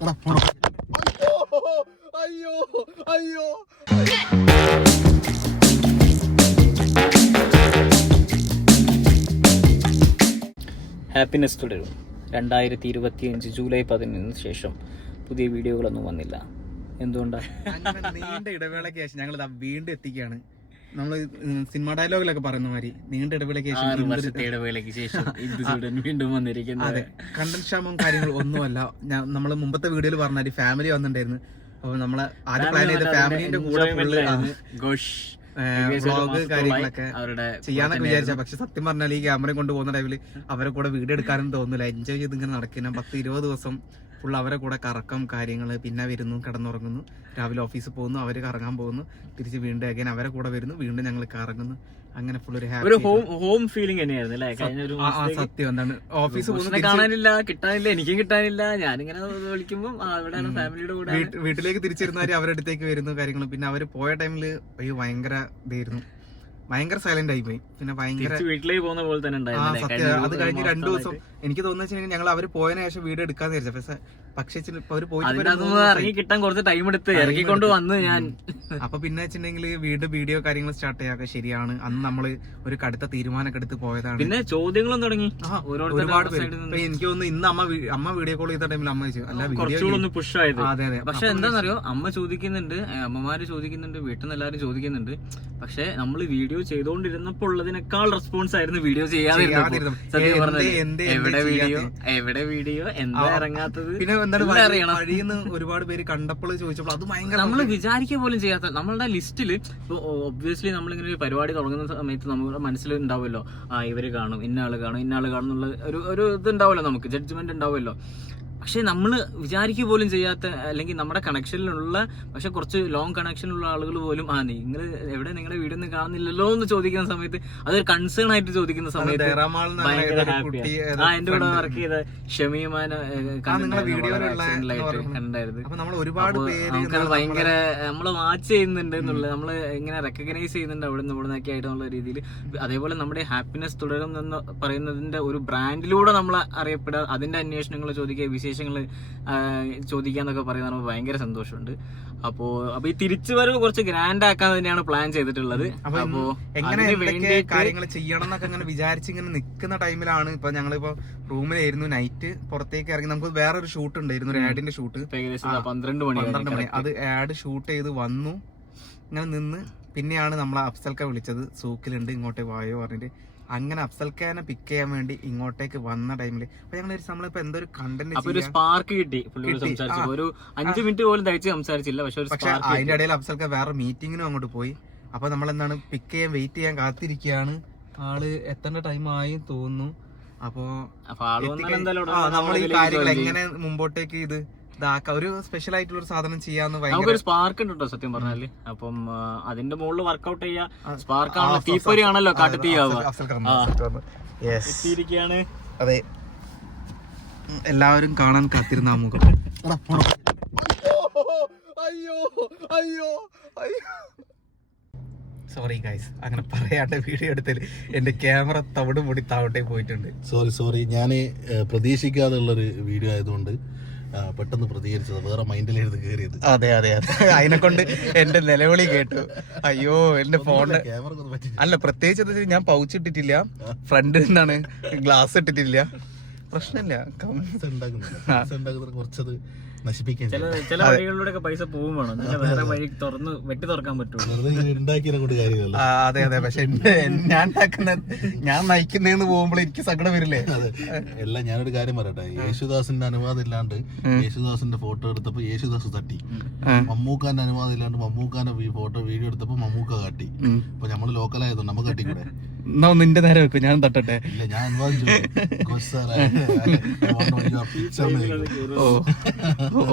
അയ്യോ അയ്യോ. ഹാപ്പിനെസ് തുടരും. 2025 ജൂലൈ 11 ശേഷം പുതിയ വീഡിയോകളൊന്നും വന്നില്ല. എന്തുകൊണ്ടാണ്? നീണ്ട ഇടവേളയ്ക്ക് ശേഷം ഞങ്ങൾ വീണ്ടും എത്തിക്കുകയാണ്. നമ്മള് സിനിമ ഡയലോഗിലൊക്കെ പറയുന്ന മാതിരി നീണ്ട ഇടവേളയ്ക്ക് ശേഷം വീണ്ടും വന്നിരിക്കുന്നത്. അതെ, കണ്ടന്റ് ക്ഷാമം കാര്യങ്ങൾ ഒന്നുമല്ല. നമ്മള് മുമ്പത്തെ വീഡിയോയിൽ പറഞ്ഞ ഫാമിലി വന്നിട്ടുണ്ടായിരുന്നു. അപ്പൊ നമ്മള് ആദ്യം പ്ലാൻ ചെയ്ത ഫാമിലിന്റെ കൂടെ വ്ളോഗ് കാര്യങ്ങളൊക്കെ ചെയ്യാനൊക്കെ വിചാരിച്ച, പക്ഷെ സത്യം പറഞ്ഞാൽ ഈ ക്യാമറ കൊണ്ടുപോകുന്ന ടൈമില് അവരെ കൂടെ വീഡിയോ എടുക്കാനും തോന്നില്ല. എൻജോയ് ചെയ്ത് ഇങ്ങനെ നടക്കുന്ന 10-20 ദിവസം ഫുൾ അവരെ കൂടെ കറക്കം കാര്യങ്ങള്, പിന്നെ വരുന്നു, കിടന്നുറങ്ങുന്നു, രാവിലെ ഓഫീസിൽ പോകുന്നു, അവര് കറങ്ങാൻ പോകുന്നു, തിരിച്ച് വീണ്ടും അഗൈൻ അവരെ കൂടെ വരുന്നു, വീണ്ടും ഞങ്ങൾ കറങ്ങുന്നു. അങ്ങനെ ഫുൾ ഒരു ഹോം ഫീലിംഗ് തന്നെയായിരുന്നു. സത്യം എന്താണ്, ഓഫീസ് കാണാനില്ല, കിട്ടാനില്ല, എനിക്കും കിട്ടാനില്ല. ഞാനിങ്ങനെ വിളിക്കുമ്പോൾ ഫാമിലിയുടെ കൂടെ വീട്ടിലേക്ക് തിരിച്ചിരുന്നവര് അവരുടെ അടുത്തേക്ക് വരുന്നു കാര്യങ്ങളും. പിന്നെ അവര് പോയ ടൈമില് ഭയങ്കര ഇതായിരുന്നു, ഭയങ്കര സൈലന്റ് ആയി പോയി. പിന്നെ ഭയങ്കര വീട്ടിലേക്ക് പോകുന്ന പോലെ തന്നെ സത്യം. അത് കഴിഞ്ഞ് 2 ദിവസം എനിക്ക് തോന്നുന്നു ഞങ്ങൾ അവര് പോയതിനു ശേഷം വീഡിയോ എടുക്കാന്ന് വിചാരിച്ചു. പക്ഷെ അവര് ഇറങ്ങി കിട്ടാൻ കുറച്ച് ടൈം എടുത്ത് ഇറക്കിക്കൊണ്ട് വന്ന് ഞാൻ. അപ്പൊ പിന്നെ വെച്ചിട്ടുണ്ടെങ്കിൽ വീണ്ടും വീഡിയോ കാര്യങ്ങൾ സ്റ്റാർട്ട് ചെയ്യാക്കെ ശരിയാണ്. അന്ന് നമ്മള് ഒരു കടുത്ത തീരുമാനമൊക്കെ എടുത്ത് പോയതാണ്. പിന്നെ ചോദ്യങ്ങളും തുടങ്ങി ഒരുപാട് പേര്. എനിക്ക് തോന്നുന്നു ഇന്ന് അമ്മ വീഡിയോ കോൾ ചെയ്ത ടൈമിൽ അമ്മ ചോദിച്ചു, അല്ല കുറച്ചുകൂടെ പുഷ് ആയത്. അതെ അതെ. പക്ഷെ എന്താണെന്നറിയോ, അമ്മ ചോദിക്കുന്നുണ്ട്, അമ്മമാര് ചോദിക്കുന്നുണ്ട്, വീട്ടിൽ നിന്ന് എല്ലാവരും ചോദിക്കുന്നുണ്ട്. പക്ഷെ നമ്മള് വീഡിയോ ചെയ്തോണ്ടിരുന്നപ്പോൾ ഉള്ളതിനേക്കാൾ റെസ്പോൺസ് ആയിരുന്നു വീഡിയോ ചെയ്യാതെ. എവിടെ വീഡിയോ എന്താ ഇറങ്ങാത്തത്? പിന്നെ എന്താണ് വഴിയെന്ന് ഒരുപാട് പേര് കണ്ടപ്പോൾ ചോദിച്ചപ്പോൾ അത് ഭയങ്കര നമ്മള് വിചാരിക്കുക പോലും ചെയ്യാത്ത നമ്മളുടെ ലിസ്റ്റില്. ഒബ്വിയസ്ലി നമ്മളിങ്ങനെ ഒരു പരിപാടി തുടങ്ങുന്ന സമയത്ത് നമ്മുടെ മനസ്സിൽ ഉണ്ടാവുമല്ലോ, ഇവര് കാണും, ഇന്ന ആള് കാണും എന്നുള്ള ഒരു ഇത് ഉണ്ടാവുമല്ലോ, നമുക്ക് ജഡ്ജ്മെന്റ് ഉണ്ടാവുമല്ലോ. പക്ഷെ നമ്മൾ വിചാരിക്കുക പോലും ചെയ്യാത്ത, അല്ലെങ്കിൽ നമ്മുടെ കണക്ഷനിലുള്ള പക്ഷെ കുറച്ച് ലോങ് കണക്ഷനുള്ള ആളുകൾ പോലും നിങ്ങൾ എവിടെ നിങ്ങളുടെ വീഡിയോ ഒന്നും കാണുന്നില്ലല്ലോ എന്ന് ചോദിക്കുന്ന സമയത്ത്, അതൊരു കൺസേൺ ആയിട്ട് ചോദിക്കുന്ന സമയത്ത് ഭയങ്കര ഹാപ്പിയാണ്. എന്റെ കൂടെ വർക്ക് ചെയ്ത ഷമീമാനെ കണ്ടായിരുന്നു. നമുക്ക് ഭയങ്കര നമ്മള് വാച്ച് ചെയ്യുന്നുണ്ട് എന്നുള്ളത്, നമ്മള് ഇങ്ങനെ റെക്കഗ്നൈസ് ചെയ്യുന്നുണ്ട് അവിടെ നിന്ന് ഇവിടെ നിന്നൊക്കെ ആയിട്ടുള്ള രീതിയിൽ. അതേപോലെ നമ്മുടെ ഹാപ്പിനെസ് തുടരും എന്ന് പറയുന്നതിന്റെ ഒരു ബ്രാൻഡിലൂടെ നമ്മൾ അറിയപ്പെടുക, അതിന്റെ അന്വേഷണങ്ങൾ ചോദിക്കുക, വിശേഷങ്ങൾ ചോദിക്കാന്നൊക്കെ പറയുന്നത് നമുക്ക് ഭയങ്കര സന്തോഷമുണ്ട്. അപ്പൊ ഈ തിരിച്ചു വരവ് കുറച്ച് ഗ്രാൻഡ് ആക്കാൻ തന്നെയാണ് പ്ലാൻ ചെയ്തിട്ടുള്ളത്. അപ്പോ എങ്ങനെ കാര്യങ്ങൾ ചെയ്യണം എന്നൊക്കെ അങ്ങനെ വിചാരിച്ച് ഇങ്ങനെ നിൽക്കുന്ന ടൈമിലാണ് ഇപ്പൊ ഞങ്ങളിപ്പോ റൂമിലായിരുന്നു. നൈറ്റ് പുറത്തേക്ക് ഇറങ്ങി, നമുക്ക് വേറൊരു ഷൂട്ട് ഉണ്ടായിരുന്നു, ഒരു ആഡിന്റെ ഷൂട്ട്. ഏകദേശം 12 മണി അത് ആഡ് ഷൂട്ട് ചെയ്ത് വന്നു, ഇങ്ങനെ നിന്ന്. പിന്നെയാണ് നമ്മളെ അഫ്സൽക്ക വിളിച്ചത്, സൂക്കിലുണ്ട് ഇങ്ങോട്ടേ വായോ പറഞ്ഞിട്ട്. അങ്ങനെ അഫ്സൽഖാനെ പിക്ക് ചെയ്യാൻ വേണ്ടി ഇങ്ങോട്ടേക്ക് വന്ന ടൈമില് അപ്പൊ ഞങ്ങൾ നമ്മളിപ്പോ എന്തൊരു കണ്ടന്റ് ഒരു സ്പാർക്ക് കിട്ടി. ഒരു 5 മിനിറ്റ് പോലും തയ്ച്ച് സംസാരിച്ചില്ല. പക്ഷെ അതിന്റെ ഇടയിൽ അഫ്സൽഖ വേറെ മീറ്റിങ്ങിനും അങ്ങോട്ട് പോയി. അപ്പൊ നമ്മളെന്താണ് വെയിറ്റ് ചെയ്യാൻ കാത്തിരിക്കുകയാണ്. ആള് എത്തേണ്ട ടൈം ആയി തോന്നുന്നു. അപ്പൊ നമ്മൾ ഈ കാര്യങ്ങൾ എങ്ങനെ മുമ്പോട്ടേക്ക് ഇത് ഒരു സ്പെഷ്യൽ ആയിട്ടുള്ള ഒരു സാധനം ചെയ്യാന്ന് നമുക്കൊരു സ്പാർക്ക് ഉണ്ട് കേട്ടോ സത്യം പറഞ്ഞാല്. അപ്പം അതിന്റെ മുകളിൽ വർക്ക്ഔട്ട് ചെയ്യാ. സ്പാർക്കാണല്ലോ, തീപ്പൊരി ആണല്ലോ കാട്ടുതീയാവുക. അതെ, എല്ലാവരും കാണാൻ കാത്തിരുന്ന മുഖം. അയ്യോ അയ്യോ അയ്യോ, സോറി ഗൈസ്, അങ്ങനെ പറയാണ്ട് വീഡിയോ എടുത്തതിൽ എന്റെ ക്യാമറ തവിട് മുടി താവട്ടെ പോയിട്ടുണ്ട്. സോറി, ഞാൻ പ്രതീക്ഷിക്കാതെ ഉള്ളൊരു വീഡിയോ ആയതുകൊണ്ട് പെട്ടെന്ന് പ്രതികരിച്ചത്, വേറെ മൈൻഡിലെഴുതി കയറിയത്. അതെ അതെ അതെ, അതിനെ കൊണ്ട് എന്റെ നിലവിളി കേട്ടു. അയ്യോ, എന്റെ ഫോണിന്റെ അല്ല, പ്രത്യേകിച്ച് ഞാൻ പൗച്ച് ഇട്ടിട്ടില്ല, ഫ്രണ്ട് നിന്നാണ് ഗ്ലാസ് ഇട്ടിട്ടില്ല. പ്രശ്നമില്ല, കുറച്ചത് നശിപ്പിക്കാൻ ചില വഴികളിലൂടെ പൈസ പോകും വേണം, വേറെ വഴി വെട്ടി തുറക്കാൻ പറ്റുള്ളൂ. അതെ അതെ, പക്ഷെ ഞാൻ നയിക്കുന്നേന്ന് പോകുമ്പോൾ എനിക്ക് സങ്കടം വരില്ലേ? എല്ലാം ഞാനൊരു കാര്യം പറയട്ടെ, യേശുദാസിന്റെ അനുവാദം ഇല്ലാണ്ട് യേശുദാസിന്റെ ഫോട്ടോ എടുത്തപ്പോ യേശുദാസ് തട്ടി, മമ്മൂക്കാന്റെ അനുവാദം ഇല്ലാണ്ട് മമ്മൂക്കാന്റെ ഫോട്ടോ വീഡിയോ എടുത്തപ്പോ മമ്മൂക്ക കാട്ടി. അപ്പൊ നമ്മള് ലോക്കലായതുകൊണ്ട് നമുക്ക് കാട്ടിക്കൂടെ? നിന്റെ നേരെ വെക്കും, ഞാൻ തട്ടട്ടെ. ഇല്ല, ഞാൻ അനുവാദിച്ചു.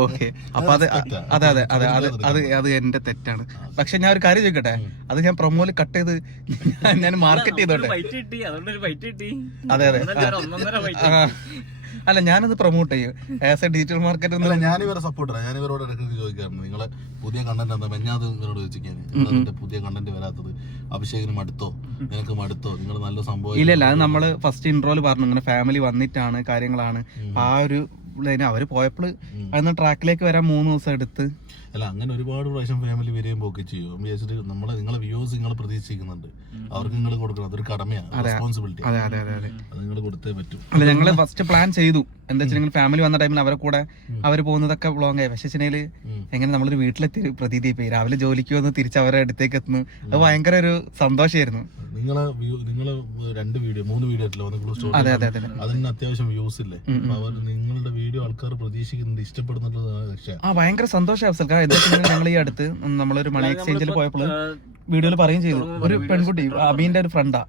ഓക്കെ, അപ്പൊ അതെ അതെ അതെ അതെ, അത് എന്റെ തെറ്റാണ്. പക്ഷെ ഞാൻ ഒരു കാര്യം ചോദിക്കട്ടെ, അത് ഞാൻ പ്രൊമോയില് കട്ട് ചെയ്ത് ഞാൻ മാർക്കറ്റ് ചെയ്തോട്ടെ. അതെ അതെ, അല്ല ഞാനത് പ്രൊമോട്ട് ചെയ്യും ആസ് എ ഡിജിറ്റൽ മാർക്കറ്റ്. ഞാനിവരെ സപ്പോർട്ടറാണ്, ഞാനിവരോട് ഇടയ്ക്ക് ചോദിക്കാറുണ്ട്, നിങ്ങളെ പുതിയ കണ്ടന്റ് എന്താ മെഞ്ഞാത് ഇവരോട് ചോദിക്കാൻ, പുതിയ കണ്ടന്റ് വരാത്തത്, അഭിഷേകിന് മടുത്തോ, നിനക്ക് മടുത്തോ, നിങ്ങൾ നല്ല സംഭവം. ഇല്ലല്ല, അത് നമ്മള് ഫസ്റ്റ് ഇൻട്രോയിൽ പറഞ്ഞു, ഇങ്ങനെ ഫാമിലി വന്നിട്ടാണ് കാര്യങ്ങളാണ്. ആ ഒരു അവര് പോയപ്പോൾ അന്ന് ട്രാക്കിലേക്ക് വരാൻ 3 ദിവസം എടുത്ത്. അല്ല, അങ്ങനെ ഒരുപാട് പ്രാവശ്യം ഫാമിലി വരെയും പോക്കി ചെയ്യും വിചാരിച്ചിട്ട് നിങ്ങളെ വ്യൂസ് നിങ്ങൾ പ്രതീക്ഷിക്കുന്നുണ്ട്, അവർക്ക് നിങ്ങൾ കൊടുക്കണം, അതൊരു കടമയാണ്, റെസ്പോൺസിബിലിറ്റി. അത് നിങ്ങൾ കൊടുത്തേ പറ്റും. അല്ല, ഞങ്ങള് ഫസ്റ്റ് പ്ലാൻ ചെയ്തു എന്താ വെച്ചാൽ ഫാമിലി വന്ന ടൈമിൽ അവരെ കൂടെ അവർ പോകുന്നതൊക്കെ വ്ളോഗ് ആയി. പക്ഷെ വെച്ചാൽ എങ്ങനെ നമ്മളൊരു വീട്ടിലെത്തി പ്രതീതി പോയി രാവിലെ ജോലിക്ക് വന്ന് തിരിച്ച് അവരുടെ അടുത്തേക്ക് എത്തുന്നു. അത് ഭയങ്കര ഒരു സന്തോഷമായിരുന്നു. നിങ്ങളെ 2 വീഡിയോ 3 വീഡിയോ അതിന് അത്യാവശ്യം വ്യൂസ് ഇല്ലേ, അവർ നിങ്ങളുടെ വീഡിയോ ആൾക്കാർ പ്രതീക്ഷിക്കുന്നുണ്ട്, ഇഷ്ടപ്പെടുന്നുള്ളത് ഭയങ്കര സന്തോഷം. ഞങ്ങൾ ഈ അടുത്ത് നമ്മളൊരു മണി എക്സ്ചേഞ്ചിൽ പോയപ്പോൾ വീഡിയോയിൽ പറയുകയും ചെയ്തു, ഒരു പെൺകുട്ടി അബീന്റെ ഒരു ഫ്രണ്ടാ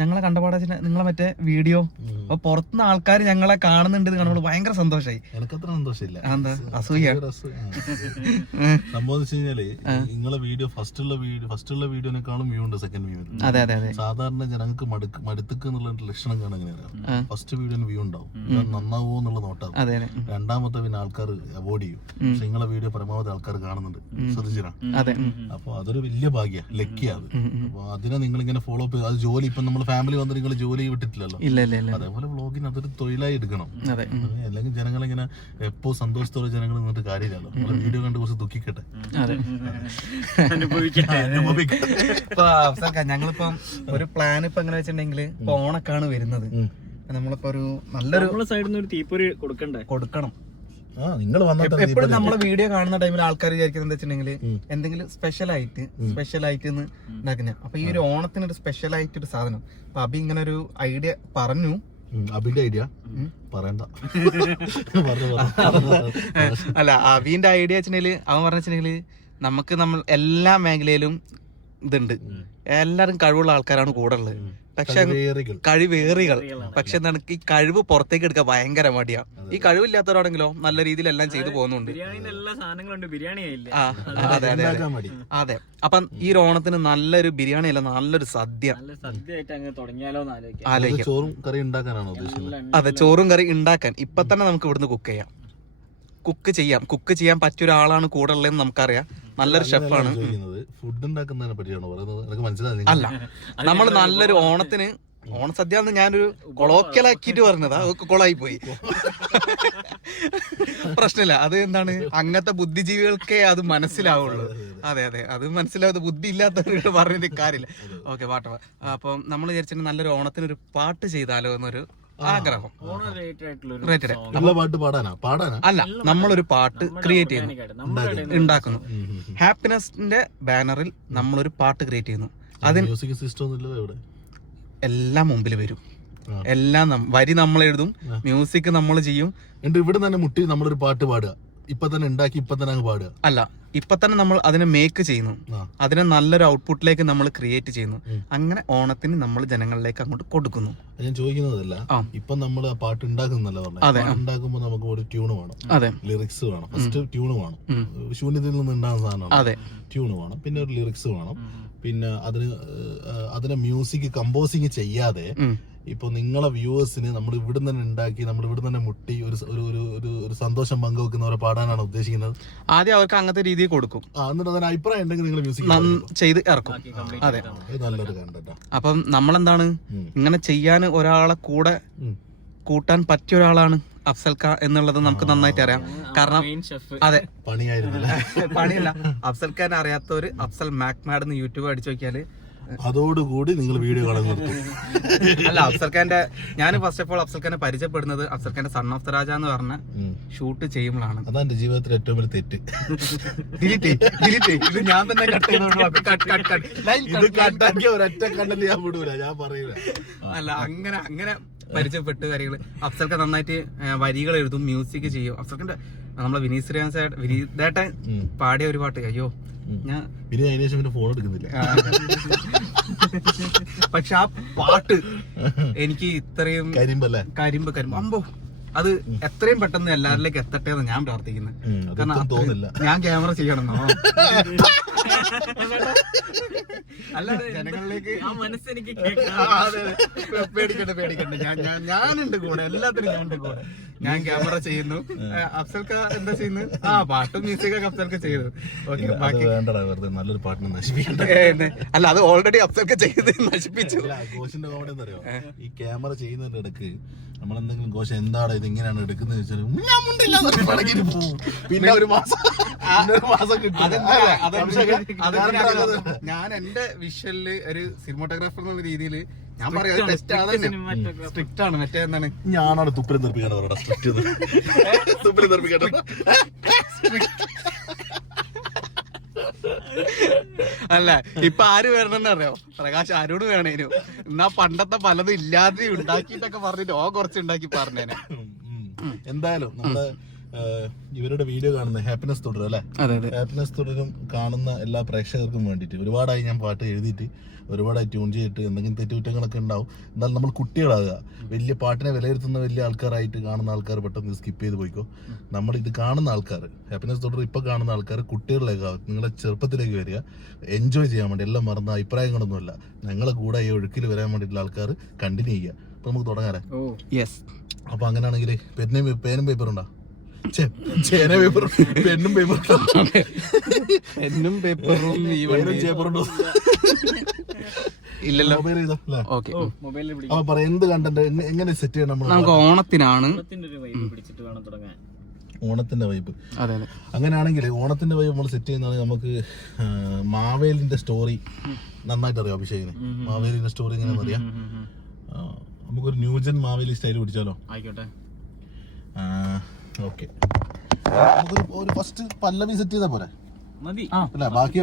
ഞങ്ങളെ കണ്ടപാടാ നിങ്ങളെ മറ്റേ വീഡിയോ അപ്പൊ പുറത്തുനിന്ന് ആൾക്കാർ ഞങ്ങളെ കാണുന്നുണ്ട് കാണുമ്പോൾ ഭയങ്കര സന്തോഷമായി. എനിക്കത്ര സന്തോഷമില്ല, എന്താ അസൂയ സംഭവം വെച്ച് കഴിഞ്ഞാല് നിങ്ങളെ വീഡിയോ ഫസ്റ്റുള്ള വീഡിയോനെക്കാളും വ്യൂ ഉണ്ട് സെക്കൻഡ് വ്യൂ. സാധാരണ ജനങ്ങൾക്ക് മടുത്തുക്ക് എന്നുള്ള ലക്ഷണം കാണാൻ എങ്ങനെയാണ്, ഫസ്റ്റ് വീഡിയോന് വ്യൂ ഉണ്ടാവും, നന്നാവോ എന്നുള്ള നോട്ടാവും, രണ്ടാമത്തെ പിന്നെ ആൾക്കാർ അവോയ്ഡ് ചെയ്യും. പക്ഷെ നിങ്ങളെ വീഡിയോ പരമാവധി ആൾക്കാർ കാണുന്നുണ്ട്, ശ്രദ്ധിച്ചിട്ടാ. അപ്പൊ അതൊരു വലിയ ഭാഗ്യ, ലക്കിയാണ്. അപ്പൊ അതിനെ നിങ്ങൾ ഇങ്ങനെ ഫോളോ അപ്പ്, അത് ജോലി ഇപ്പൊ നമ്മൾ ഫാമിലി വന്നിട്ട് നിങ്ങൾ ജോലി വിട്ടിട്ടില്ലല്ലോ, അതേപോലെ വ്ളോഗിന് അതൊരു തൊഴിലായി എടുക്കണം. അല്ലെങ്കിൽ ജനങ്ങളിങ്ങനെ എപ്പോ സന്തോഷത്തോടെ ജനങ്ങൾ നിന്നിട്ട് കാര്യമില്ലല്ലോ, നമ്മളെ വീഡിയോ കണ്ട് കുറച്ച് ദുഃഖിക്കട്ടെ. ഞങ്ങളിപ്പം ഒരു പ്ലാൻ ഇപ്പൊ എങ്ങനെ വെച്ചിട്ടുണ്ടെങ്കിൽ ഓണക്കാണ് വരുന്നത്, നമ്മളിപ്പോ ഒരു നല്ലൊരു സൈഡിൽ നിന്ന് ഒരു തീപ്പൊരി കൊടുക്കണം. നിങ്ങൾ എപ്പോഴും നമ്മളെ വീഡിയോ കാണുന്ന ടൈമിൽ ആൾക്കാർ വിചാരിക്കുന്നത് എന്താ വെച്ചിട്ടുണ്ടെങ്കിൽ എന്തെങ്കിലും സ്പെഷ്യൽ ആയിട്ട് ഉണ്ടാക്കുന്ന. അപ്പൊ ഈ ഒരു ഓണത്തിന് ഒരു സ്പെഷ്യൽ ആയിട്ട് ഒരു സാധനം അപ്പൊ അബി ഇങ്ങനെ ഒരു ഐഡിയ പറഞ്ഞു. അബിന്റെ ഐഡിയ പറയണ്ട. അല്ല, അബീന്റെ ഐഡിയ വെച്ചിട്ടുണ്ടെങ്കിൽ അവൻ പറഞ്ഞിട്ടുണ്ടെങ്കിൽ നമ്മൾ എല്ലാ മേഖലയിലും ഇതുണ്ട്, എല്ലാരും കഴിവുള്ള ആൾക്കാരാണ് കൂടെ ഉള്ളത്. പക്ഷെ കഴിവേറികൾ. പക്ഷെ എന്താണ് ഈ കഴിവ് പുറത്തേക്ക് എടുക്കാൻ ഭയങ്കര മടിയാ. ഈ കഴിവില്ലാത്തവരാണെങ്കിലോ നല്ല രീതിയിൽ എല്ലാം ചെയ്തു പോകുന്നുണ്ട്. അതെ. അപ്പം ഈ ഒരു ഓണത്തിന് നല്ലൊരു ബിരിയാണി അല്ല, നല്ലൊരു സദ്യ ആലോചിക്കാം. ചോറും കറി ഉണ്ടാക്കാനാണോ ഉദ്ദേശിക്കുന്നത്? അതെ, ചോറും കറി ഉണ്ടാക്കാൻ ഇപ്പൊ തന്നെ നമുക്ക് ഇവിടുന്ന് കുക്ക് ചെയ്യാൻ പറ്റിയ ഒരാളാണ് കൂടെ ഉള്ളതെന്ന് നമുക്കറിയാം. നല്ലൊരു ഷെഫാണ്. ഫുഡ് ഉണ്ടാക്കുന്നതിനെ പറ്റിയാണോ പറയുന്നത്? എനിക്ക് മനസ്സിലായി. അല്ല, നമ്മൾ നല്ലൊരു ഓണത്തിന് ഓണസദ്യ എന്ന് ഞാനൊരു കൊളോക്കലാക്കിട്ട് പറഞ്ഞതാ, കൊളായി പോയി. പ്രശ്നമില്ല, അത് എന്താണ് അങ്ങനത്തെ ബുദ്ധിജീവികൾക്കേ അത് മനസ്സിലാവുള്ളൂ. അതെ, അത് മനസ്സിലാവാതെ ബുദ്ധി ഇല്ലാത്തവരോട് പറഞ്ഞിട്ട് കാര്യമില്ല. ഓക്കെ, പാട്ട്. അപ്പം നമ്മൾ വിചാരിച്ചിട്ട് നല്ലൊരു ഓണത്തിന് ഒരു പാട്ട് ചെയ്താലോ എന്നൊരു ആഗ്രഹം. അല്ല, നമ്മളൊരു പാട്ട് ക്രിയേറ്റ് ചെയ്യുന്നു, ഉണ്ടാക്കുന്നു. ഹാപ്പിനെസിന്റെ ബാനറിൽ നമ്മളൊരു പാട്ട് ക്രിയേറ്റ് ചെയ്യുന്നു. അതിന് എല്ലാം മുമ്പിൽ വരും, എല്ലാം വരി നമ്മൾ എഴുതും, മ്യൂസിക് നമ്മൾ ചെയ്യും. ഇവിടെ തന്നെ മുട്ടി നമ്മളൊരു പാട്ട് പാടുക, ഇപ്പൊ തന്നെ ഉണ്ടാക്കി ഇപ്പൊ തന്നെ അങ്ങ് പാടുക. അല്ല, ഇപ്പൊ തന്നെ നമ്മൾ അതിനെ മേക്ക് ചെയ്യുന്നു, അതിനെ നല്ലൊരു ഔട്ട്പുട്ടിലേക്ക് നമ്മൾ ക്രിയേറ്റ് ചെയ്യുന്നു. അങ്ങനെ ഓണത്തിന് നമ്മൾ ജനങ്ങളിലേക്ക് അങ്ങോട്ട് കൊടുക്കുന്നു. ഞാൻ ചോദിക്കുന്നതല്ല, ഇപ്പൊ നമ്മൾ ആ പാട്ട് ഉണ്ടാക്കുന്നല്ല പറഞ്ഞത്, ഉണ്ടാക്കുമ്പോ നമുക്ക് ഒരു ട്യൂണ് വേണം, ലിറിക്സ് വേണം. ഫസ്റ്റ് ട്യൂണ് വേണം, ശൂന്യതയിൽ നിന്ന് ഉണ്ടാകുന്ന സാധനമാണ്. ട്യൂണ് വേണം, പിന്നെ ഒരു ലിറിക്സ് വേണം, പിന്നെ അതിനെ മ്യൂസിക് കമ്പോസിങ് ചെയ്യാതെ ഇപ്പൊ നിങ്ങളെ വ്യൂവേഴ്സിന് നമ്മൾ ഇവിടെ തന്നെ ഉണ്ടാക്കി, നമ്മൾ ഇവിടെ തന്നെ മുട്ടി ഒരു സന്തോഷം പങ്കുവെക്കുന്നവരെ പാടാനാണ് ഉദ്ദേശിക്കുന്നത്. ആദ്യം അവർക്ക് അങ്ങനത്തെ രീതിയിൽ കൊടുക്കും, എന്നിട്ട് അതിന് അഭിപ്രായം ഉണ്ടെങ്കിൽ നിങ്ങൾ മ്യൂസിക് ചെയ്ത് ഇറക്കും. അതെ, നല്ലൊരു കണ്ടന്റ്. അപ്പം നമ്മളെന്താണ് ഇങ്ങനെ ചെയ്യാൻ ഒരാളെ കൂടെ കൂട്ടാൻ പറ്റിയ ഒരാളാണ് അഫ്സൽക്ക എന്നുള്ളത് നമുക്ക് നന്നായിട്ട് അറിയാം. കാരണം അതെ, പണിയല്ല. അഫ്സൽഖാനെ അറിയാത്തവര് അഫ്സൽ മാക്മാഡ് എന്ന് യൂട്യൂബ് അടിച്ചു നോക്കിയാല് അതോടുകൂടി നിങ്ങൾ വീഡിയോ കാണാൻ നിർത്തും. അല്ല, അഫ്സൽഖാന്റെ ഞാൻ ഫസ്റ്റ് ഓഫ് ഓൾ അഫ്സൽഖാനെ പരിചയപ്പെടുന്നത് അഫ്സൽഖാന്റെ സൺ ഓഫ് ദ രാജ എന്ന് പറഞ്ഞ ഷൂട്ട് ചെയ്യുമ്പോഴാണ്. അതാ എന്റെ ജീവിതത്തിൽ ഏറ്റവും വലിയ തെറ്റ്. ഇത് ഞാൻ തന്നെ ഒരൊറ്റ കണ്ടന്റ് ഞാൻ വിടൂല, ഞാൻ പറയൂല. അല്ല, അങ്ങനെ പരിചയപ്പെട്ട് കാര്യങ്ങള്. അഫ്സൽഖാൻ നന്നായിട്ട് വരികൾ എഴുതും, മ്യൂസിക് ചെയ്യും. അഫ്സൽഖാന്റെ നമ്മളെ വിനീത് ശ്രീനിവാസേട്ടൻ പാടിയ ഒരു പാട്ട്, അയ്യോ ഞാൻ ഫോൺ എടുക്കുന്നില്ല. പക്ഷെ ആ പാട്ട് എനിക്ക് ഇത്രയും കരിമ്പ് അമ്പോ അത് എത്രയും പെട്ടെന്ന് എല്ലാവരിലേക്ക് എത്തട്ടെ എന്ന് ഞാൻ പ്രാർത്ഥിക്കുന്നത്. കാരണം ഞാൻ ക്യാമറ ചെയ്യണം. അല്ല ജനങ്ങളിലേക്ക് ആ മനസ്സെനിക്ക് പേടിക്കണ്ട ഞാനുണ്ട് കൂടെ, എല്ലാത്തിനും ഞാനുണ്ട് കൂടെ. ഞാൻ ക്യാമറ ചെയ്യുന്നു, അഫ്സൽക്ക എന്താ ചെയ്യുന്നു? പാട്ടും മ്യൂസിക്കൊക്കെ അഫ്സൽക്ക ചെയ്തു. ഓക്കെ, ബാക്കി വേണ്ടടാ, വെറുതെ നല്ലൊരു പാട്ടിനെ നശിപ്പിക്കണ്ട. അല്ല, അത് ഓൾറെഡി അഫ്സൽക്ക ചെയ്ത് നശിപ്പിച്ചു. ഘോഷിന്റെ കോമഡി എന്താ അറിയോ, ഈ ക്യാമറ ചെയ്യുന്നതിന്റെ ഇടക്ക് നമ്മളെന്തെങ്കിലും ഘോഷം എന്താണ് ഇത് ഇങ്ങനെയാണ് എടുക്കുന്നത് വെച്ചാൽ ഞാൻ മുണ്ടില്ല പോകും. പിന്നെ ഒരു മാസം ഞാൻ എന്റെ വിഷ്വലില് ഒരു സിനിമാറ്റോഗ്രാഫർ എന്നുള്ള രീതിയിൽ ഞാൻ പറയാം, ടെസ്റ്റ് ആണ്, സ്ട്രിക്റ്റ് ആണ്. മറ്റേ എന്താണ്, ഞാനാണ് തുപ്പലും തെറിപ്പിക്കണം തുപ്പലും തെറിപ്പിക്കണം. അല്ല ഇപ്പൊ ആര് വരണമെന്ന് അറിയോ? പ്രകാശ് ആരോട് വേണേനു എന്നാ പണ്ടത്തെ പലതും ഇല്ലാതെ ഉണ്ടാക്കിട്ടൊക്കെ പറഞ്ഞിട്ട് കുറച്ച് ഉണ്ടാക്കി പറഞ്ഞേനെ. എന്തായാലും നമ്മുടെ ഇവരുടെ വീഡിയോ കാണുന്ന ഹാപ്പിനെസ് തുടരും അല്ലെ, ഹാപ്പിനെസ് തുടരും കാണുന്ന എല്ലാ പ്രേക്ഷകർക്കും വേണ്ടിയിട്ട് ഒരുപാടായി ഞാൻ പാട്ട് എഴുതിയിട്ട് ഒരുപാടായി ട്യൂൺ ചെയ്തിട്ട് എന്തെങ്കിലും തെറ്റുകുറ്റങ്ങളൊക്കെ ഉണ്ടാവും. എന്നാലും നമ്മൾ കുട്ടികളാകുക, വലിയ പാട്ടിനെ വിലയിരുത്തുന്ന വലിയ ആൾക്കാരായിട്ട് കാണുന്ന ആൾക്കാർ പെട്ടെന്ന് സ്കിപ്പ് ചെയ്ത് പോയിക്കോ. നമ്മൾ ഇത് കാണുന്ന ആൾക്കാർ, ഹാപ്പിനെസ് തുടർ ഇപ്പൊ കാണുന്ന ആൾക്കാർ കുട്ടികളിലേക്ക്, നിങ്ങളെ ചെറുപ്പത്തിലേക്ക് വരിക, എൻജോയ് ചെയ്യാൻ വേണ്ടി, എല്ലാം മറന്ന അഭിപ്രായങ്ങളൊന്നുമല്ല, ഞങ്ങളെ കൂടെ ഈ ഒഴുക്കിൽ വരാൻ വേണ്ടിയിട്ടുള്ള ആൾക്കാർ കണ്ടിന്യൂ ചെയ്യുക. അപ്പൊ നമുക്ക് തുടങ്ങാറേ. അപ്പൊ അങ്ങനെയാണെങ്കിൽ പേനും പേപ്പറുണ്ടോ? ചേന പേപ്പർ, പെന്നും പേപ്പറും, പെന്നും പേപ്പറും പേപ്പറുണ്ടോ? ഇല്ലല്ലോ. അപ്പൊ പറയാം, എന്ത് കണ്ടന്റ് എങ്ങനെ സെറ്റ് ചെയ്യണം? നമുക്ക് ഓണത്തിനാണ്, ഓണത്തിന്റെ വൈബ്. അങ്ങനെയാണെങ്കിൽ ഓണത്തിന്റെ വൈബ് നമ്മൾ സെറ്റ് ചെയ്യുന്നതാണെങ്കിൽ നമുക്ക് മാവേലിന്റെ സ്റ്റോറി നന്നായിട്ട് അറിയാം. അഭിഷേകിന് മാവേലിന്റെ സ്റ്റോറി എങ്ങനെയാണെന്ന് അറിയാം. നമുക്കൊരു ന്യൂജൻ മാവേലി സ്റ്റൈൽ പിടിച്ചാലോ? ആയിക്കോട്ടെ. ഓക്കെ, ഒരു ഫസ്റ്റ് പല്ലവി സെറ്റ് ചെയ്താ പോരെ? ബാക്കി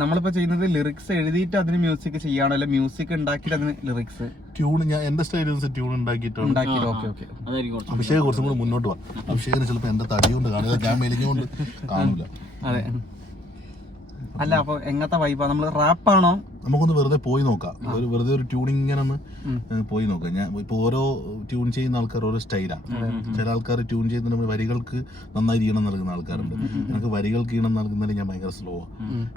നമ്മളിപ്പോ ചെയ്യുന്നത് ലിറിക്സ് എഴുതിയിട്ട് അതിന് മ്യൂസിക് ചെയ്യാണോ, അല്ല മ്യൂസിക് ഉണ്ടാക്കിയിട്ട് അതിന് ലിറിക്സ് ട്യൂൺ? ഞാൻ എന്റെ സ്റ്റൈലിൽ ട്യൂൺ ഉണ്ടാക്കിയിട്ടുണ്ട്. അഭിഷേക് കുറച്ചും കൂടി മുന്നോട്ട് പോവാം. അഭിഷേകിന് ചിലപ്പോ എന്റെ തടി കൊണ്ട് കാണുക, ഞാൻ മെലിഞ്ഞുകൊണ്ട് കാണൂല. അതെ. അല്ല, അപ്പൊ എങ്ങനത്തെ വൈബാ? നമ്മള് റാപ്പാണോ? നമുക്കൊന്ന് വെറുതെ പോയി നോക്കാം, വെറുതെ ഒരു ട്യൂണിങ് ഇങ്ങനെ ഒന്ന് പോയി നോക്കാം. ഞാൻ ഇപ്പൊ ഓരോ ട്യൂൺ ചെയ്യുന്ന ആൾക്കാർ ഓരോ സ്റ്റൈലാണ്. ചില ആൾക്കാർ ട്യൂൺ ചെയ്യുന്ന വരികൾക്ക് നന്നായി ഈണം നൽകുന്ന ആൾക്കാരുണ്ട്. എനിക്ക് വരികൾക്ക് ഈണം നൽകുന്നതിൽ ഞാൻ ഭയങ്കര സ്ലോ ആണ്.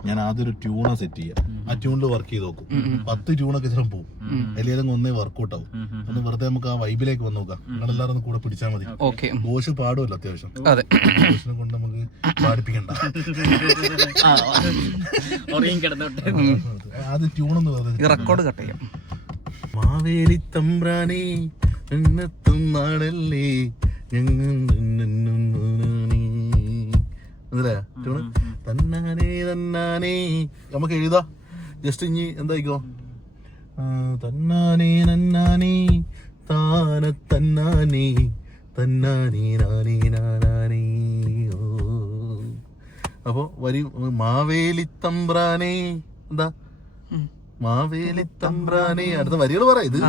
ഞാൻ ആദ്യം ഒരു ട്യൂണാ സെറ്റ് ചെയ്യാം, ആ ട്യൂണിൽ വർക്ക് ചെയ്ത് നോക്കും. 10 ട്യൂണൊക്കെ ചിലപ്പോൾ പോകും, അല്ലെങ്കിൽ ഒന്നേ വർക്കൗട്ട് ആവും. ഒന്ന് വെറുതെ നമുക്ക് ആ വൈബിലേക്ക് വന്ന് നോക്കാം. നിങ്ങളെല്ലാരും ഒന്ന് കൂടെ പിടിച്ചാൽ മതി. ഘോഷ് പാടുമല്ലോ അത്യാവശ്യം, ഘോഷിനെ കൊണ്ട് നമുക്ക് പാടിപ്പിക്കണ്ട. ആദ്യം ട്യൂണൊന്ന് റെക്കോർഡ് കട്ട് ചെയ്യാം. മാവേലി തമ്പ്രാനേ എന്നെത്തും നാടല്ലേ തന്നാനേ തന്നാനേ. നമുക്ക് എഴുതാ ജസ്റ്റ് ഇനി എന്തായിക്കോ? തന്നാനേ നന്നാനേ താന തന്നാനേ തന്നാനേ നാനേ നാനേ. അപ്പൊ വരി മാവേലി തമ്പ്രാനേ, എന്താ മാവേലി തമ്പ്രാനേ. അടുത്ത വരികൾ പറ. ഇത്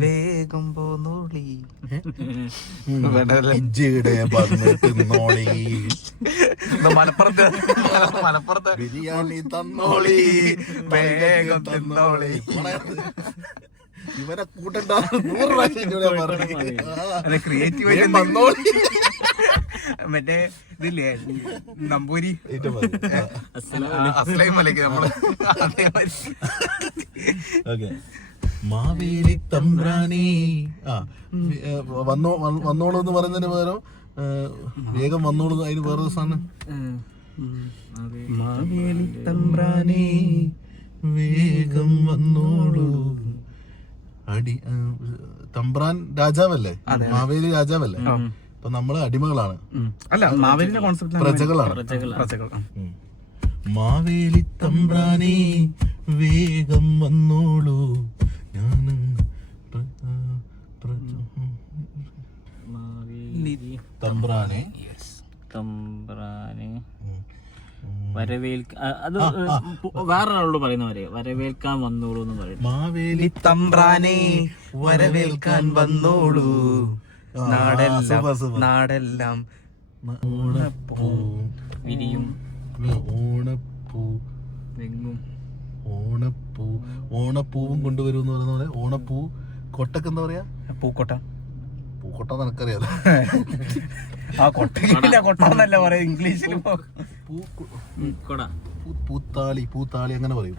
വേഗം പോന്നോളി, മലപ്പുറത്ത് ബിരിയാണി തന്നോളി, വേഗം തന്നോളി. ഇവരെ കൂട്ടണ്ട, 100 പ്രാവശ്യം ക്രിയേറ്റീവായിട്ട് വന്നോളി. മറ്റേ ഇതില്ലേ നമ്പൂരി അസ്ലൈമലേക്ക് നമ്മള് മാവേലി തമ്പ്രാനേ. വന്നോളൂ എന്ന് പറയുന്നതിന് പകരം വേഗം വന്നോളൂ. അതിന് വേറൊരു സാധനം, മാവേലി തമ്പ്രാനേ വേഗം വന്നോളൂ. തമ്പ്രാൻ രാജാവല്ലേ, മാവേലി രാജാവല്ലേ. അപ്പൊ നമ്മള് അടിമകളാണ്, അല്ല മാവേലിന്റെ കോൺസെപ്റ്റ് പ്രജകളാണ്. മാവേലി തമ്പ്രാനേ വേഗം വന്നോളൂ, ഞാൻ തമ്പ്രാനെ അത് വേറൊരാളോട് പറയുന്നവരെ വരവേൽക്കാൻ വന്നോളൂ എന്ന് പറയും. മാവേലി തമ്പ്രാനെ വരവേൽക്കാൻ വന്നോളൂ, നാടെല്ലാം ഓണപ്പൂ വിരിയും, ഓണപ്പൂ വെങ്ങും, ഓണപ്പൂ ഓണപ്പൂവും കൊണ്ടുവരും എന്ന് പറയുന്ന പോലെ ഓണപ്പൂ കൊട്ടക്ക് എന്താ പറയാ? പൂക്കൊട്ട. പൂക്കൊട്ട നിനക്കറിയാതെ? ആ കൊട്ട കൊട്ടന്നല്ല പറയാ ഇംഗ്ലീഷിൽ. കൊട പൂത്താളി അങ്ങനെ പറയും.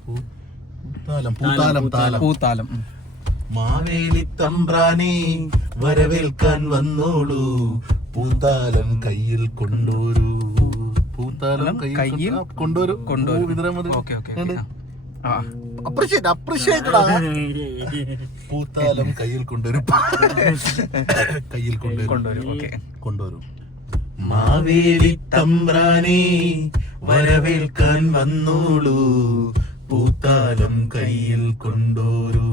പൂത്താലം. മാവേലി തമ്പ്രാനെ വരവേൽക്കാൻ വന്നോളൂ, പൂത്താലം കയ്യിൽ കൊണ്ടോരൂ. പൂത്താലം കയ്യിൽ കൊണ്ടോരൂ. പൂത്താലം കയ്യിൽ കൊണ്ടുവരും. കൊണ്ടുവരും. മാവേലി തമ്പ്രാനെ വരവേൽക്കാൻ വന്നോളൂ, പൂത്താലം കയ്യിൽ കൊണ്ടോരൂ.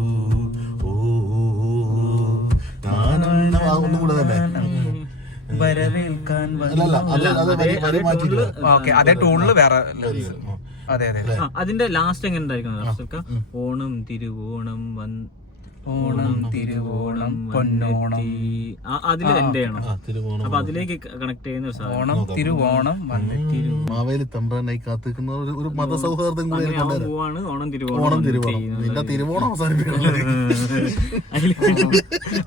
ഒന്നും കൂടെ തന്നെ വരവേൽക്കാൻ അതേ ടൂണില് വേറെ. അതെ. അതിന്റെ ലാസ്റ്റ് എങ്ങനെ ഉണ്ടായിരിക്കും? ഓണം തിരുവോണം ഓണം തിരുവോണം പൊന്നോണം, അതിൽ എന്റെ ആണോ? അപ്പൊ അതിലേക്ക് കണക്ട് ചെയ്യുന്ന ഒരു സാധനം. ഓണം തിരുവോണം മാവേലി തമ്പ്രാനായി കാത്തിക്കുന്ന ഒരു മതസൗഹാർദ്ദം കൂടി പോവാണ് ഓണം ഓണം തിരുവോണം. നിന്റെ തിരുവോണം അവസാനിപ്പിക്കണം.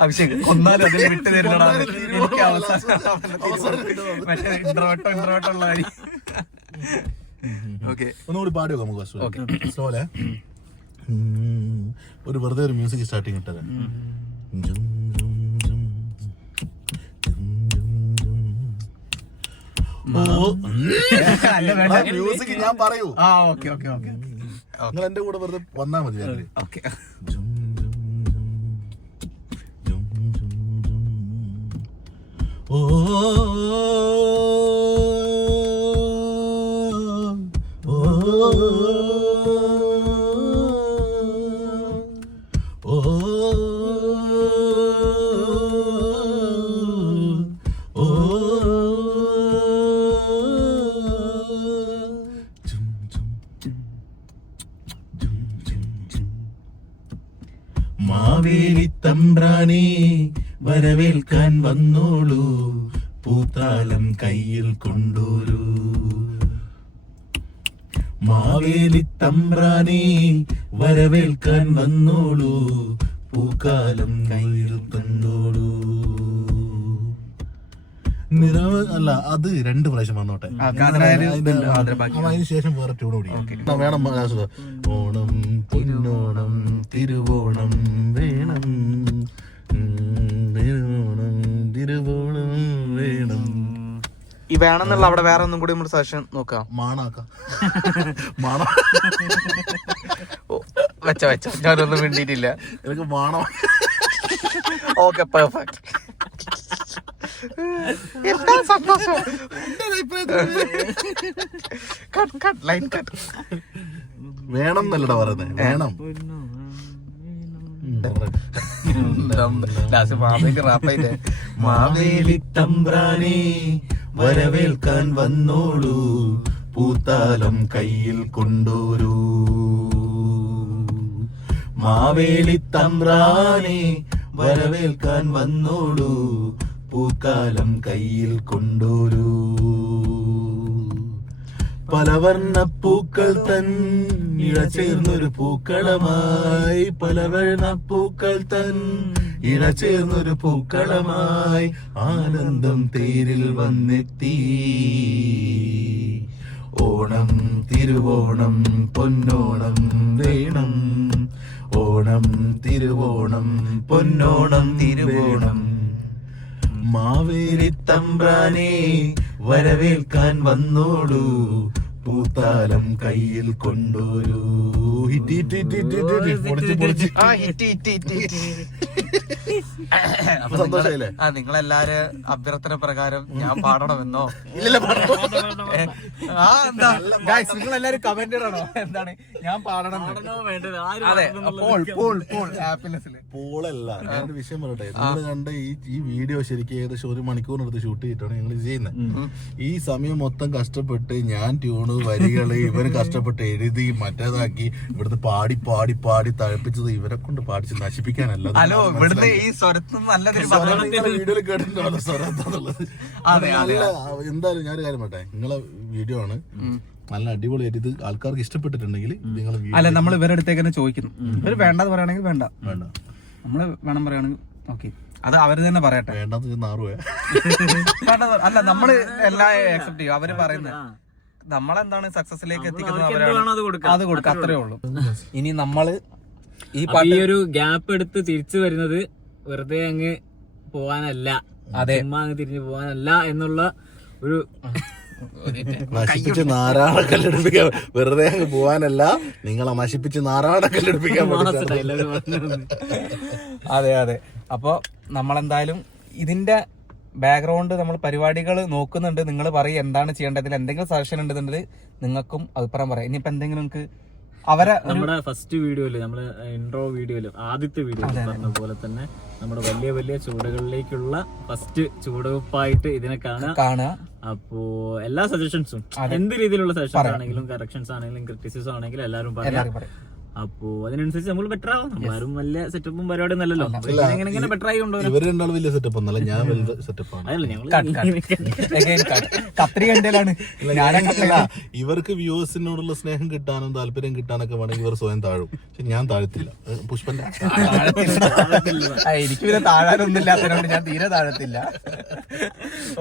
അഭിഷേക് ഒന്നാലും അതിൽ വിട്ടു തരുന്നതാണ്. ഒന്നുകൂടി പാടി നോക്കാം നമുക്ക്. സ്ലോലെ ഒരു വെറുതെ ഒരു മ്യൂസിക് സ്റ്റാർട്ടിങ് ഇട്ടത്. മ്യൂസിക് ഞാൻ പറയൂ. നിങ്ങൾ എന്റെ കൂടെ വെറുതെ വന്നാ മതി. ഓ മാവേലി തമ്പ്രാനെ വരവേൽക്കാൻ വന്നോളൂ, പൂത്താലം കയ്യിൽ കൊണ്ടോരൂ. മാവേലി തമ്പ്രാനെ വരവേൽക്കാൻ വന്നോളൂ, പൂക്കാലം കയ്യിൽ തന്നോളൂ. അല്ല, അത് 2 പ്രാവശ്യം വന്നോട്ടെ. അതിന് ശേഷം വേറെ ട്യൂൺ കൂടി വേണം. ഓണം പൊന്നോണം തിരുവോണം വേണം, തിരുവോണം വേണം. ഈ വേണമെന്നുള്ള അവിടെ വേറെ ഒന്നും കൂടി നമ്മുടെ സജഷൻ നോക്കാം. വെച്ച ഞാനൊന്നും വേണ്ടിയിട്ടില്ല. എനിക്ക് മാണം. Okay, perfect. സന്തോഷം. ലൈൻ കട്ട് വേണം എന്നല്ലടാ പറയുന്നത്, വേണം. മാവേലി തമ്പ്രാനെ വരവേൽക്കാൻ വന്നോളൂ, പൂത്താലം കയ്യിൽ കൊണ്ടോരൂ. മാവേലി തമ്പ്രാനെ വരവേൽക്കാൻ വന്നോളൂ, പൂക്കാലം കയ്യിൽ കൊണ്ടോരൂ. പലവർണ്ണ പൂക്കൾ തൻ ഇഴചേർന്നൊരു പൂക്കളമായി, പലവർണ്ണ പൂക്കൾ തൻ ഇഴചേർന്നൊരു പൂക്കളമായി, ആനന്ദം തേരിൽ വന്നെത്തി. ഓണം തിരുവോണം പൊന്നോണം വേണം, ഓണം തിരുവോണം പൊന്നോണം തിരുവോണം. മാവേലി തമ്പ്രാനെ വരവേൽക്കാൻ വന്നോളൂ, പൂത്താലം കയ്യിൽ കൊണ്ടോരൂ. സന്തോഷായില്ലേ? നിങ്ങളെല്ലാരും അഭ്യർത്ഥന പ്രകാരം ഞാൻ പാടണമെന്നോ? നിങ്ങളെല്ലാരും കമന്റ് ഇടണോ? എന്താണ് ഞാൻ പാടണം? പോളല്ല, ഞാനൊരു വിഷയം പറയട്ടെ. നിങ്ങൾ കണ്ട ഈ വീഡിയോ ശരിക്കും ഏകദേശം 1 മണിക്കൂറിനടുത്ത് ഷൂട്ട് ചെയ്തിട്ടാണ് ഞങ്ങൾ ചെയ്യുന്നത്. ഈ സമയം മൊത്തം കഷ്ടപ്പെട്ട് ഞാൻ ട്യൂണ് വരികള് ഇവര് കഷ്ടപ്പെട്ട് എഴുതി മറ്റേതാക്കി ഇവിടുത്തെ പാടി പാടി പാടി തഴപ്പിച്ചത് ഇവരെ കൊണ്ട് പാടിച്ച് നശിപ്പിക്കാനല്ല. വീഡിയോയിൽ കേട്ടിട്ടുണ്ടല്ലോ സ്വരം എന്താന്നുള്ളത്. എന്തായാലും ഞാനൊരു കാര്യം പറയട്ടെ, നിങ്ങളെ വീഡിയോ ആണ് നല്ല അടിപൊളിയായിട്ട്. ഇത് ആൾക്കാർക്ക് ഇഷ്ടപ്പെട്ടിട്ടുണ്ടെങ്കിൽ നിങ്ങൾ അല്ല, നമ്മൾ ഇവരുടെ അടുത്തേക്ക് തന്നെ ചോദിക്കുന്നു. ഇവര് വേണ്ടെന്ന് പറയുകയാണെങ്കിൽ വേണ്ട, നമ്മള് വേണം പറയുകയാണെങ്കിൽ ഓക്കെ, അത് അവര് തന്നെ പറയട്ടെ. വേണ്ടെന്ന് 6 അല്ല, നമ്മള് എല്ലാം അക്സെപ്റ്റ് ചെയ്യും. അവര് പറയുന്നത് നമ്മളെന്താണ് സക്സസിലേക്ക് എത്തിക്കുന്നത് അവർക്ക് എന്ത് വേണോ അത് കൊടുക്കാം. അത് കൊടുക്കുക, അത്രേ ഉള്ളൂ. ഇനി നമ്മള് ഈ അപ്പൊ ഈ ഒരു ഗ്യാപ്പ് എടുത്ത് തിരിച്ചു വരുന്നത് വെറുതെ അങ്ങ് പോവാനല്ല, ചുമ്മാ അങ്ങ് തിരിഞ്ഞു പോവാനല്ല എന്നുള്ള ഒരു നശിപ്പിച്ച് നാരായണക്കല്ലെടുപ്പിക്കാൻ, വെറുതെ അങ്ങ് പോവാനല്ല, നിങ്ങളെ നശിപ്പിച്ച് നാരായണക്കല്ലെടുപ്പിക്കാൻ. അതെ അതെ. അപ്പൊ നമ്മളെന്തായാലും ഇതിന്റെ ബാക്ക്ഗ്രൗണ്ട് നമ്മൾ പരിപാടികൾ നോക്കുന്നുണ്ട്. നിങ്ങൾ പറയും എന്താണ് ചെയ്യേണ്ടത്, എന്തെങ്കിലും സജഷൻ ഉണ്ടെന്നുണ്ടെങ്കിൽ നിങ്ങൾക്കും അഭിപ്രായം പറയാം. ഇനിയിപ്പോ എന്തെങ്കിലും നിങ്ങൾക്ക് അവരെ നമ്മുടെ ഫസ്റ്റ് വീഡിയോയില്, നമ്മള് ഇൻട്രോ വീഡിയോയില്, ആദ്യത്തെ വീഡിയോയില് പറഞ്ഞ പോലെ തന്നെ നമ്മുടെ വലിയ വലിയ ചുവടുകളിലേക്കുള്ള ഫസ്റ്റ് ചുവടുവെപ്പായിട്ട് ഇതിനെ കാണുക. അപ്പോ എല്ലാ സജഷൻസും, എന്ത് രീതിയിലുള്ള സജഷൻസ് ആണെങ്കിലും, കറക്ഷൻസ് ആണെങ്കിലും, ക്രിറ്റിസിസം ആണെങ്കിലും എല്ലാവരും പറയാം. അപ്പോ അതിനനുസരിച്ച് നമ്മൾ ബെറ്റർ ആവും. നമ്മളാരും വലിയ സെറ്റപ്പും പരിപാടിയും അല്ലല്ലോ, ഇങ്ങനെ ബെറ്റർ ആയി കൊണ്ടുവരാം. ഇവര് രണ്ടാളും വലിയ സെറ്റപ്പ് ഒന്നല്ല, ഞാൻ വലിയ സെറ്റപ്പാണ്. അതല്ല ഞങ്ങള് ഇവർക്ക് വ്യൂവേഴ്സിനോടുള്ള സ്നേഹം കിട്ടാനും താല്പര്യം കിട്ടാനൊക്കെ വേണമെങ്കിൽ ഇവർ സ്വയം താഴും. പക്ഷെ ഞാൻ താഴത്തില്ല. പുഷ്പന്റെ എനിക്ക് പിന്നെ താഴാനൊന്നും ഇല്ലാത്തതുകൊണ്ട് ഞാൻ തീരെ താഴത്തില്ല.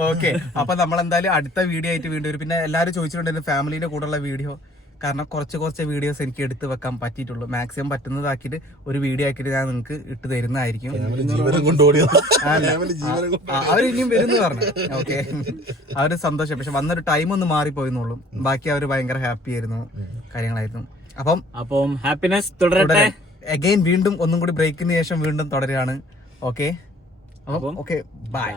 ഓക്കെ, അപ്പൊ നമ്മളെന്തായാലും അടുത്ത വീഡിയോ ആയിട്ട് വീണ്ടും വരും. പിന്നെ എല്ലാവരും ചോദിച്ചിട്ടുണ്ടായിരുന്നു ഫാമിലിന്റെ കൂടെയുള്ള വീഡിയോ. കാരണം കുറച്ച് വീഡിയോസ് എനിക്ക് എടുത്ത് വെക്കാൻ പറ്റിയിട്ടുള്ളൂ. മാക്സിമം പറ്റുന്നതാക്കിയിട്ട് ഒരു വീഡിയോ ആക്കിയിട്ട് ഞാൻ നിങ്ങൾക്ക് ഇട്ട് തരുന്നതായിരിക്കും. അവരിനിയും വരുന്നു പറഞ്ഞു. ഓക്കെ, അവര് സന്തോഷം. പക്ഷെ വന്നൊരു ടൈം ഒന്ന് മാറിപ്പോയെന്നുള്ളൂ. ബാക്കി അവര് ഭയങ്കര ഹാപ്പി ആയിരുന്നു, കാര്യങ്ങളായിരുന്നു. അപ്പം ഹാപ്പിനെസ് തുടരട്ടെ. അഗൈൻ വീണ്ടും ഒന്നും കൂടി ബ്രേക്കിന് ശേഷം വീണ്ടും തുടരുകയാണ്. Okay, by.